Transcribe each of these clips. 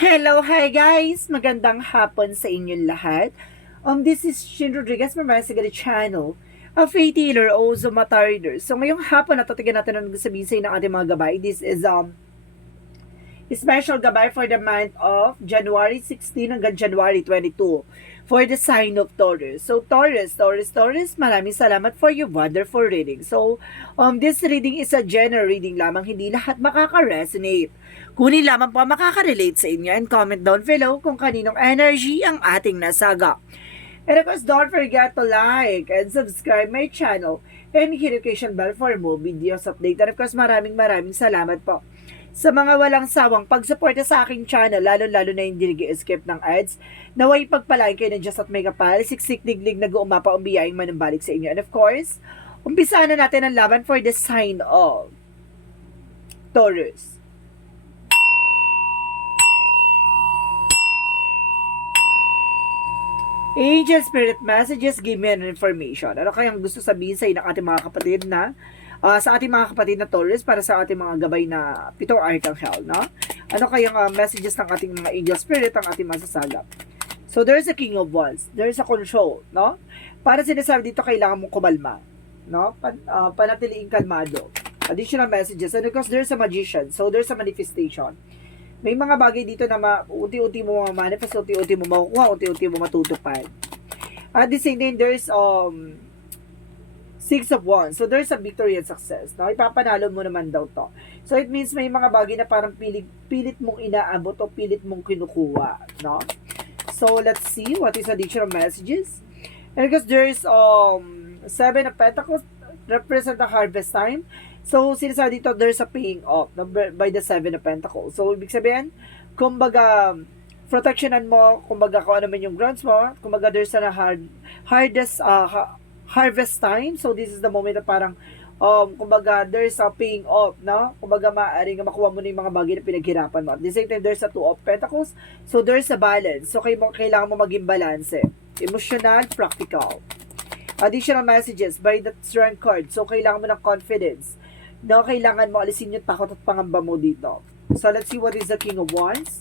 Hello, hi guys! Magandang hapon sa inyong lahat. This is Shin Rodriguez from my Sagari channel, a faith healer, also matarder. So ngayong hapon, natatigan natin ang sabihin sa ng ating mga gabay. This is special gabay for the month of January 16 hanggang January 22 for the sign of Taurus. So Taurus, maraming salamat for your wonderful reading. So, this reading is a general reading lamang, hindi lahat makaka-resonate. Kunin lamang po makaka-relate sa inyo and comment down below kung kaninong energy ang ating nasaga. And of course, don't forget to like and subscribe my channel and hit notification bell for more videos update. And of course, maraming salamat po sa mga walang sawang pagsuporta sa aking channel, lalo-lalo na hindi nag-skip ng ads. Naway pagpalain kayo ng Diyos at may kapal, siksik diglig nag-uumapa umbiyayang manumbalik sa inyo. And of course, umpisa na natin ang laban for the sign of Taurus. Angel Spirit Messages, give me an information. Ano kayang gusto sabihin sa inyo ng ating mga kapatid na sa ating mga kapatid na Taurus para sa ating mga gabay na pitong archangel, no? Ano kayang messages ng ating mga angel spirit ang ating masasagap? So there's a King of Wands, there's a control, no? Para sinasabi dito kailangan mong kumalma, no? Panatiliing kalmado. Additional messages, and because there's a Magician, so there's a manifestation. May mga bagay dito na unti-unti mo ma-manifest, unti-unti mo makukuha, unti-unti mo matutupad. At the same time, there's Six of Wands. So, there's a victory and success. No? Ipapanalo mo naman daw to. So, it means may mga bagay na parang pilit mong inaabot o pilit mong kinukuha. No? So, let's see what is additional messages. And because there's Seven of Pentacles represent the harvest time. So, sinasabi dito, there's a paying off by the Seven of Pentacles. So, ibig sabihin, kumbaga, protectionan mo, kumbaga kung ano man yung grounds mo, kumbaga there's a harvest time. So, this is the moment na parang, kumbaga, there's a paying off, no? Kumbaga, maaaring makuha mo na yung mga bagay na pinaghirapan mo. At the same time, there's a Two of Pentacles. So, there's a balance. So, kailangan mo maging balance. Emotional, practical. Additional messages by the Strength card. So, kailangan mo ng confidence. No, kailangan mo alisin yung takot at pangamba mo dito. So, let's see what is the King of Wands.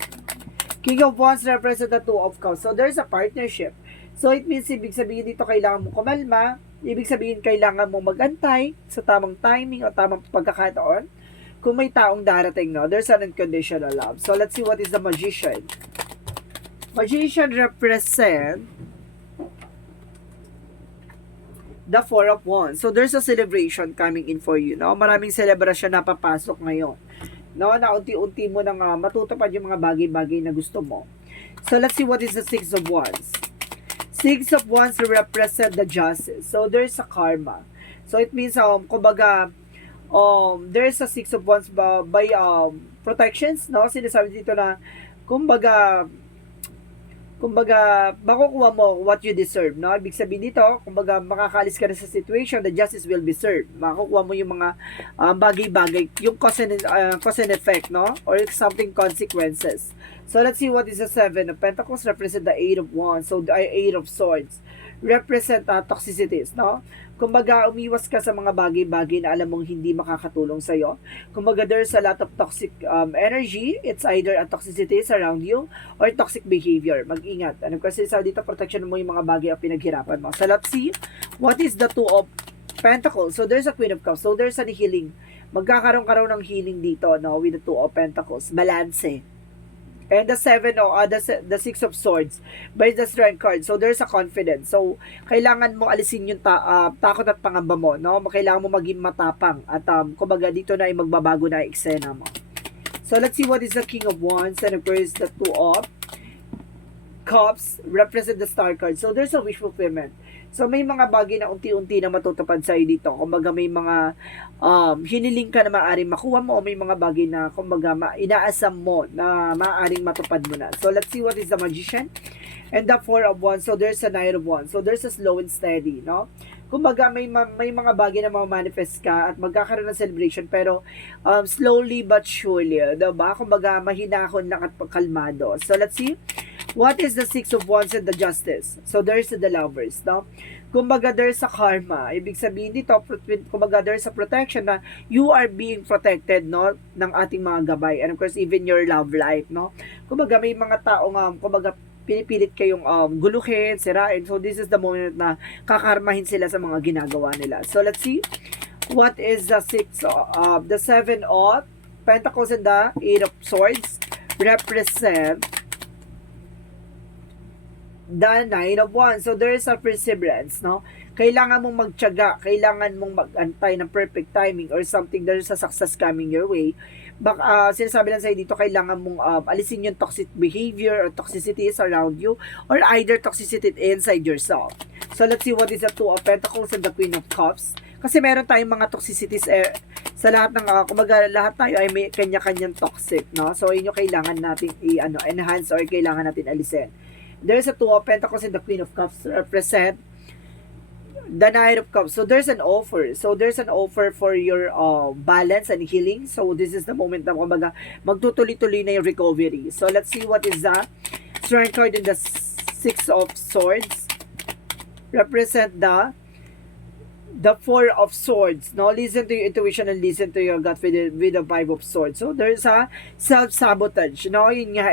King of Wands represent the Two of Cups. So, there's a partnership. So, it means, ibig sabihin dito, kailangan mo kumalma. Ibig sabihin, kailangan mo magantay sa tamang timing o tamang pagkakataon. Kung may taong darating, no, there's an unconditional love. So, let's see what is the Magician. Magician represent the Four of Wands. So, there's a celebration coming in for you, no? Maraming celebration na papasok ngayon. No, na unti-unti mo nang matutupad yung mga bagay-bagay na gusto mo. So, let's see what is the Six of Wands. Six of Wands represent the justice. So, there's a karma. So, it means, kumbaga, there's a Six of Wands by protections, no? Sinasabi dito na, kumbaga, makukuha mo what you deserve, no? Ibig sabihin dito, kumbaga, makakalis ka na sa situation, the justice will be served. Makukuha mo yung mga bagay-bagay, yung cause and effect, no? Or something consequences. So, let's see what is the Seven of Pentacles represent the Eight of Wands. So, the Eight of Swords represent toxicities, no? Kumbaga, umiwas ka sa mga bagay-bagay na alam mong hindi makakatulong sa'yo. Kumbaga, there's a lot of toxic energy. It's either a toxicities around you or toxic behavior. Mag-ingat. Ano kasi sa dito, protection mo yung mga bagay ang pinaghirapan mo. So, let's see what is the Two of Pentacles. So, there's a Queen of Cups. So, there's a healing. Magkakaroon ng healing dito, no? With the Two of Pentacles. Balance. And the the Six of Swords by the Strength card. So, there's a confidence. So, kailangan mo alisin yung takot at pangamba mo, no? Kailangan mo maging matapang. At, kumbaga, dito na ay magbabago na ang eksena mo. So, let's see what is the King of Wands. And of course, the Two of Cups represent the Star card. So, there's a wish fulfillment. So, may mga bagay na unti-unti na matutupad sa'yo dito. Kumbaga, may mga hiniling ka na maaaring makuha mo o may mga bagay na, kumbaga, inaasam mo na maaaring matupad mo na. So, let's see what is the Magician and the Four of Wands. So, there's a Knight of Wands. So, there's a slow and steady, no? Kumbaga, may mga bagay na ma-manifest ka at magkakaroon ng celebration pero slowly but surely, diba? Kumbaga, mahinahon lang at kalmado. So, let's see. What is the Six of Wands and the Justice? So, there's the Lovers, no? kumbaga there's a karma. Ibig sabihin dito, kumbaga there's a protection na you are being protected, no, ng ating mga gabay. And of course, even your love life, no. Kumbaga may mga taong, kumbaga pinipilit kayong guluhin, sirain. So this is the moment na kakarmahin sila sa mga ginagawa nila. So let's see, what is the the 7 of Pentacles and the 8 of Swords represent the 9 of Wands. So there is a perseverance, no? Kailangan mong magtiyaga, kailangan mong mag-antay ng perfect timing or something, there's a success coming your way. Sinasabi lang sa'yo dito, kailangan mong alisin yung toxic behavior or toxicities around you, or either toxicity inside yourself. So let's see what is the 2 of Pentacles and the Queen of Cups. Kasi meron tayong mga toxicities sa lahat ng, kumbaga lahat tayo ay may kanya-kanyang toxic, no? So yun yung kailangan natin enhance or kailangan natin alisin. There's a 2 of Pentacles and the Queen of Cups represent the Knight of Cups. So there's an offer. So there's an offer for your balance and healing. So this is the moment na kumbaga magtutuloy-tuloy na yung recovery. So let's see what is the Strength card in the 6 of Swords. Represent the 4 of Swords. No, listen to your intuition and listen to your gut with the 5 of Swords. So there's a self-sabotage. No, yun nga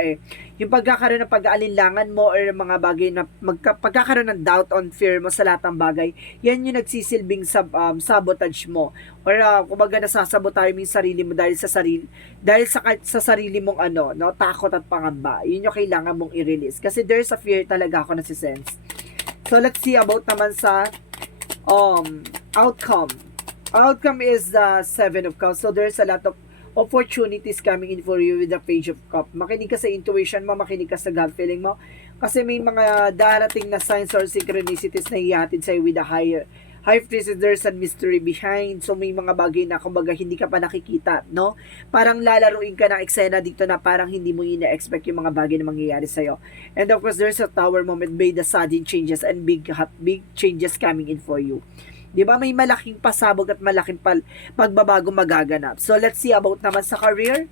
yung pagkakaroon ng pag-aalinlangan mo or mga bagay na pagkakaroon ng doubt on fear mo sa lahat ng bagay, yan yung nagsisilbing sabotage mo. Or kumbaga nasasabotahe mo yung sarili mo dahil sa sarili mong no, takot at pangamba. Yun yung kailangan mong i-release. Kasi there's a fear talaga ako nasi-sense. So let's see about naman sa outcome. Outcome is the 7 of Cups. So there's a lot of opportunities coming in for you with the Page of Cups. Makinig ka sa intuition mo, makinig ka sa gut feeling mo. Kasi may mga darating na signs or synchronicities na ihatid sa'yo with the high priestess. There's a mystery behind. So may mga bagay na kumbaga hindi ka pa nakikita, no? Parang lalaruin ka ng eksena dito na parang hindi mo ina-expect yung mga bagay na mangyayari sa'yo. And of course, there's a tower moment by the sudden changes and big changes coming in for you. Di ba? May malaking pasabog at malaking pagbabago magaganap. So let's see about naman sa career.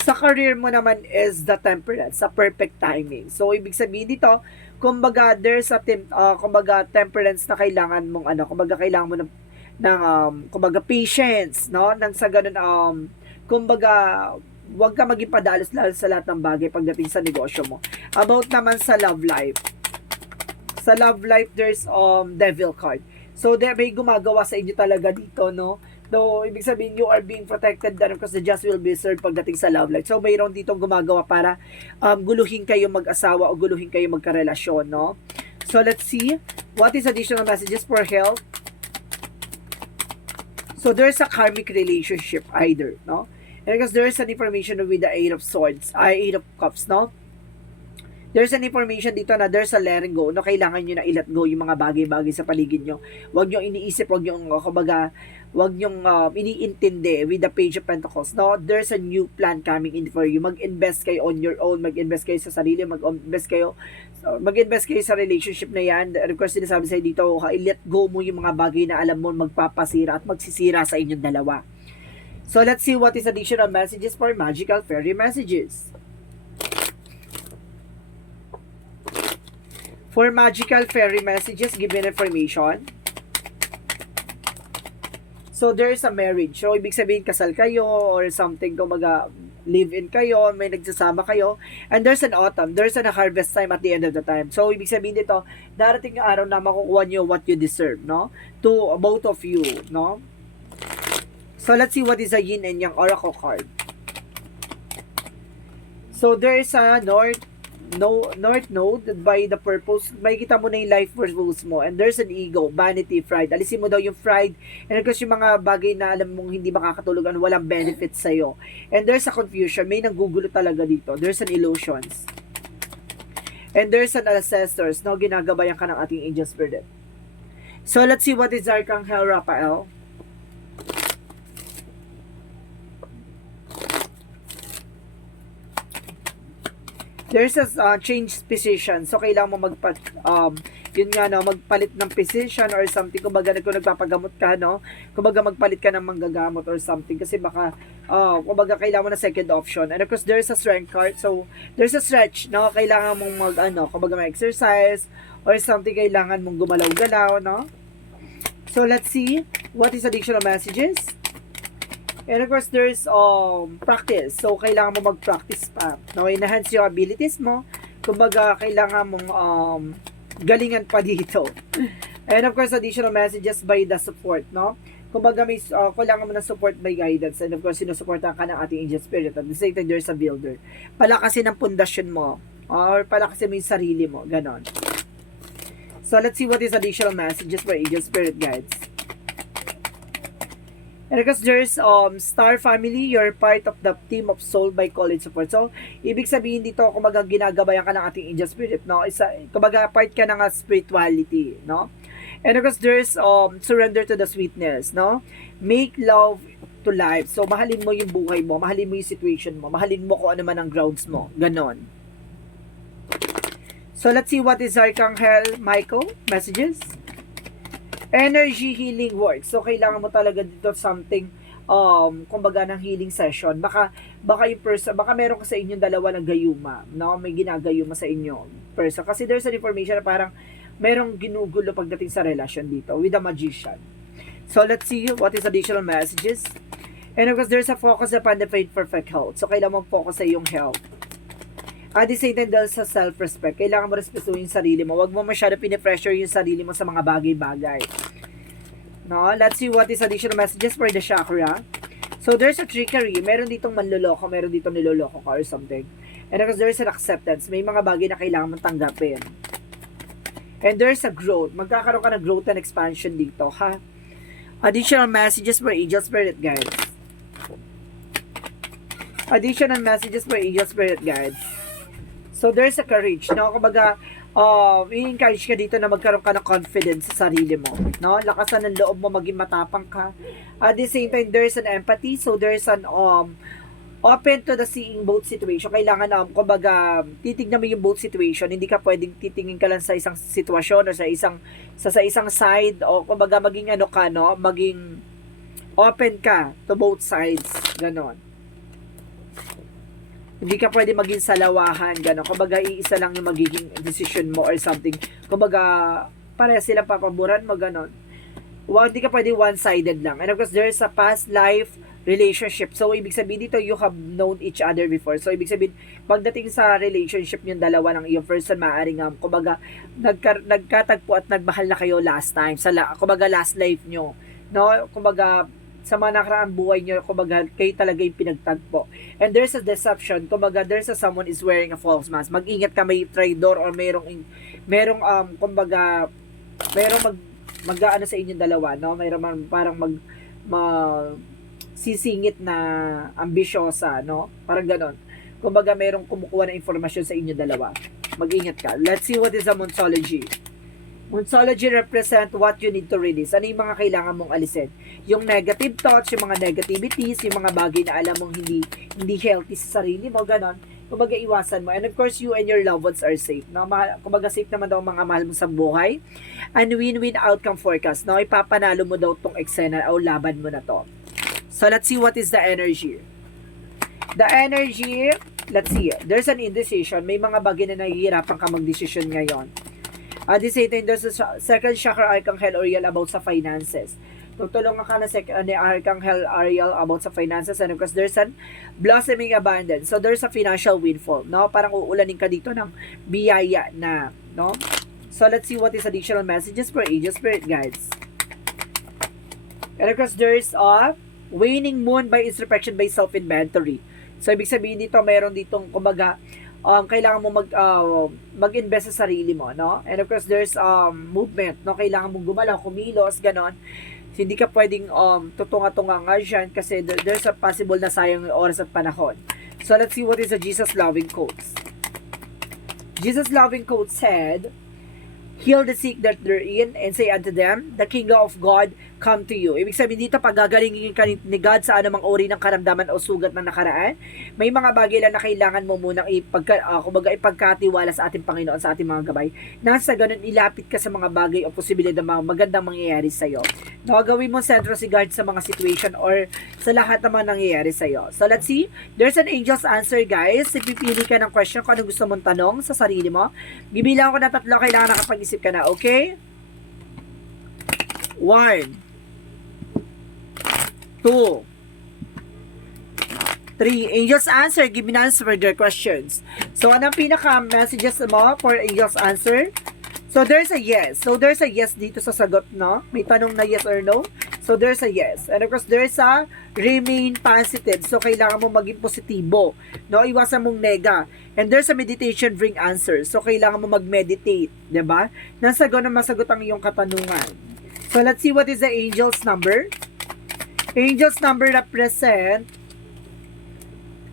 Sa career mo naman is the Temperance, sa perfect timing. So ibig sabihin dito, kumbaga there's a kumbaga temperance na kailangan mong kumbaga kailangan mo ng kumbaga patience, no? Nang sa ganun kumbaga huwag ka maging padalos lalo sa lahat ng bagay pagdating sa negosyo mo. About naman sa love life. Sa love life there's Devil card. So there may gumagawa sa inyo talaga dito, no? So, ibig sabihin, you are being protected because the just will be served pagdating sa love life. So, mayroon ditong gumagawa para guluhin kayo mag-asawa o guluhin kayo magkarelasyon, no? So, let's see. What is additional messages for health? So, there's a karmic relationship either, no? And because there's an information with the 8 of Swords, 8 of Cups, no? There's an information dito na there's a letting go, no? Kailangan nyo na i-let go yung mga bagay-bagay sa paligid nyo. Huwag nyo iniisip, huwag nyo, kumbaga, huwag nyo iniintindi with the Page of Pentacles, no? There's a new plan coming in for you. Mag-invest kayo on your own, mag-invest kayo sa sarili, mag-invest kayo sa relationship na yan. Of course, sinasabi sa'yo dito, i-let go mo yung mga bagay na alam mo magpapasira at magsisira sa inyong dalawa. So, let's see what is additional messages for magical fairy messages. For magical fairy messages, give me information. So, there's a marriage. So, ibig sabihin, kasal kayo or something, kumaga, live-in kayo, may nagsasama kayo. And there's an autumn. There's a harvest time at the end of the time. So, ibig sabihin dito, darating yung araw na makukuha nyo what you deserve, no? To both of you, no? So, let's see what is a yin and yang oracle card. So, there's a north node by the purpose. Makikita mo na yung life purpose mo, and there's an ego, vanity, pride. Alisin mo daw yung pride, and because yung mga bagay na alam mong hindi makakatulog, walang benefit sa'yo. And there's a confusion, may nanggugulo talaga dito. There's an illusions, and there's an ancestors, no? Ginagabayan ka ng ating angel spirit. So let's see what is Archangel Raphael. There's a change position. So, kailangan mo yun nga, no, magpalit ng position or something. Kumbaga, kung nagpapagamot ka, no, kumbaga magpalit ka ng manggagamot or something. Kasi baka, kumbaga, kailangan mo na second option. And of course, there's a strength card. So, there's a stretch, no, kailangan mong kumbaga, mag-exercise or something kailangan mong gumalaw-galaw, no? So, let's see what is additional messages. And of course, there's practice. So, kailangan mo mag-practice pa. No? Enhance yung abilities mo. Kumbaga, kailangan mong galingan pa dito. And of course, additional messages by the support, no? Kumbaga, may kailangan mo na support by guidance. And of course, sinusuportahan ka ng ating angel spirit. At the same time, there's a builder. Palakasin ang pundasyon mo. Or palakasin mo yung sarili mo. Ganon. So, let's see what is additional messages for angel spirit guides. And because there's Star Family, you're part of the team of Soul by College Support. So, ibig sabihin dito, kumbaga ginagabayan ka ng ating angel spirit, no? Kumbaga part ka ng spirituality, no? And because there's surrender to the sweetness, no? Make love to life. So, mahalin mo yung buhay mo, mahalin mo yung situation mo, mahalin mo kung ano man ang grounds mo. Ganon. So, let's see what is Archangel Michael messages. Energy healing works. So, kailangan mo talaga dito something, kumbaga ng healing session. Baka yung person, baka meron ka sa inyong dalawa ng gayuma, no? May ginagayuma sa inyo person. Kasi there's an information na parang merong ginugulo pagdating sa relasyon dito with a magician. So, let's see what is additional messages. And of course, there's a focus upon the perfect health. So, kailangan mo focus sa iyong health. At the same time, dahil sa self-respect, kailangan mo respetuhin yung sarili mo. Huwag mo masyado pinipressure yung sarili mo sa mga bagay-bagay. No? Let's see what is additional messages for the chakra. So, there's a trickery. Meron ditong manloloko, meron ditong niloloko ka or something. And because there's an acceptance. May mga bagay na kailangan mong tanggapin. And there's a growth. Magkakaroon ka ng growth and expansion dito, ha? Additional messages for angel spirit guides. Additional messages for angel spirit guides. So, there's a courage, no? Kumbaga, i-encourage ka dito na magkaroon ka ng confidence sa sarili mo, no? Lakasan ng loob mo, maging matapang ka. At the same time, there's an empathy. So, there's an open to the seeing both situation. Kailangan, kumbaga, titignan mo yung both situation. Hindi ka pwedeng titingin ka lang sa isang sitwasyon o sa isang side. O, kumbaga, maging maging open ka to both sides. Ganon. Hindi ka pwede maging salawahan, gano'n. Kumbaga, iisa lang yung magiging decision mo or something. Kumbaga, pareha silang papaboran mo, gano'n. Hindi ka pwede one-sided lang. And of course, there's a past life relationship. So, ibig sabihin dito, you have known each other before. So, ibig sabihin, pagdating sa relationship yung dalawa ng iyong person, maaaring, kumbaga, nagkatagpo at nagmahal na kayo last time. Kumbaga, last life nyo. No? Kumbaga, sa mga nakaraang buhay nyo, kumbaga, kayo talaga yung pinagtagpo. And there's a deception, kumbaga, someone is wearing a false mask. Mag-ingat ka, may traitor or merong kumbaga, merong mag-aano sa inyong dalawa, no? Merong parang sisingit na ambisyosa, no? Parang ganon. Kumbaga, merong kumukuha ng informasyon sa inyong dalawa. Mag-ingat ka. Let's see what is a Monsology. Monsology represent what you need to release. Ano yung mga kailangan mong alisin? Yung negative thoughts, yung mga negativities, yung mga bagay na alam mong hindi healthy sa sarili mo, ganon. Kumbaga, iwasan mo. And of course, you and your loved ones are safe. No? Kumbaga, safe naman daw mga mahal mo sa buhay. And win-win outcome forecast. No? Ipapanalo mo daw tong eksena o laban mo na to. So, let's see what is the energy. The energy, let's see. There's an indecision. May mga bagay na nahihirapan ka mag-decision ngayon. At the same time, there's a second chakra Archangel Ariel about sa finances. Tutulungan ka ni Archangel Ariel about sa finances, and of course, there's an blossoming abundance. So, there's a financial windfall, no? Parang uulanin ka dito ng biyaya na, no? So, let's see what is additional messages for angel spirit guides. And of course, there's a waning moon by introspection by self-inventory. So, ibig sabihin dito, mayroon ditong, kumbaga, kailangan mo mag-invest sa sarili mo, no? And of course, there's movement, no? Kailangan mong gumalaw, kumilos, ganon. Hindi ka pwedeng tutunga-tunga nga dyan kasi there's a possible na sayang oras at panahon. So, let's see what is the Jesus loving quotes. Jesus loving quote said, heal the sick that they're in and say unto them, the kingdom of God come to you. Ibig sabihin dito, pag gagalingin ka ni God sa anumang uri ng karamdaman o sugat ng nakaraan, may mga bagay lang na kailangan mo munang ipagkatiwala sa ating Panginoon, sa ating mga gabay. Nasa ganun, ilapit ka sa mga bagay o posibilidad ng mga magandang mangyayari sa'yo. Gawin mo sentro si God sa mga situation or sa lahat ng mga nangyayari sa'yo. So, let's see. There's an angel's answer, guys. Ipipili ka ng question kung ano gusto mong tanong sa sarili mo. Bibilang ko na 3, kailangan nakapag-isip ka na, okay? 1, 2, 3. Angel's answer. Give me an answer for their questions. So, anong pinaka-messages mo for angel's answer? So, there's a yes. So, there's a yes dito sa sagot, no? May tanong na yes or no. So, there's a yes. And of course, there's a remain positive. So, kailangan mo maging positibo. No? Iwasan mong nega. And there's a meditation bring answers. So, kailangan mo mag-meditate. Diba? Nasa ganun masagot ang iyong katanungan. So, let's see what is the angel's number. Angel's number represent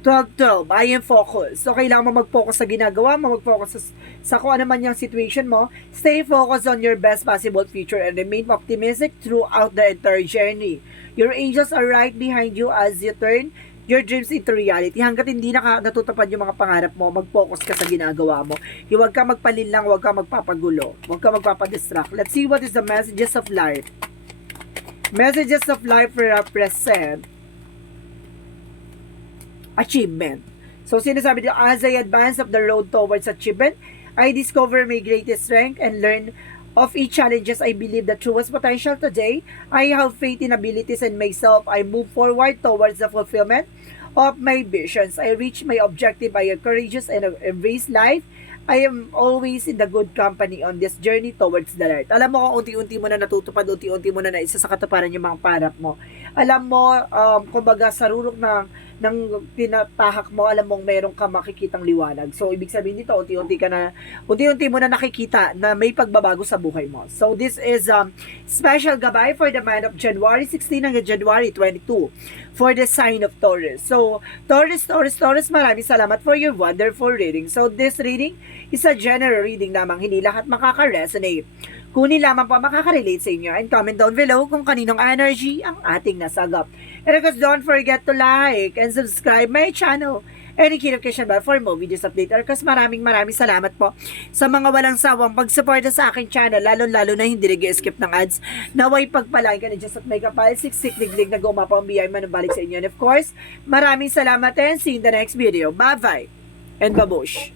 12-12. I am focused. So, kailangan mo mag-focus sa ginagawa mo, mag-focus sa kung ano man yung situation mo. Stay focused on your best possible future and remain optimistic throughout the entire journey. Your angels are right behind you as you turn your dreams into reality. Hanggat hindi natutupad yung mga pangarap mo, mag-focus ka sa ginagawa mo. Huwag ka magpalinlang, huwag ka magpapagulo, huwag ka magpapadistract. Let's see what is the messages of life. Messages of life represent achievement. So, sinasabi dito, as I advance up the road towards achievement, I discover my greatest strength and learn of each challenges. I believe the truest potential today. I have faith in abilities and myself. I move forward towards the fulfillment of my visions. I reach my objective. I am courageous and embrace life. I am always in the good company on this journey towards the light. Alam mo kung unti-unti mo na natutupad, unti-unti mo na naisa sa katuparan yung mga pangarap mo. Alam mo, kumbaga sa rurok ng tinatahak mo, alam mong meron ka makikitang liwanag. So, ibig sabihin dito, unti-unti mo na nakikita na may pagbabago sa buhay mo. So, this is special gabay for the month of January 16 hanggang January 22 for the sign of Taurus. So, Taurus, maraming salamat for your wonderful reading. So, this reading is a general reading lamang, hindi lahat makaka-resonate. Kunin lamang po makaka-relate sa inyo and comment down below kung kaninong energy ang ating nasagap. And of course, don't forget to like and subscribe my channel and i-notification bell for more videos update. Of course, maraming salamat po sa mga walang sawang pagsuporta sa aking channel, lalo na hindi nag-skip ng ads. Naway pagpalain ka na Diyos at may kapal, siksik diglig na gumapang biyay manubalik sa inyo. And of course, maraming salamat and see you in the next video. Bye-bye and babush!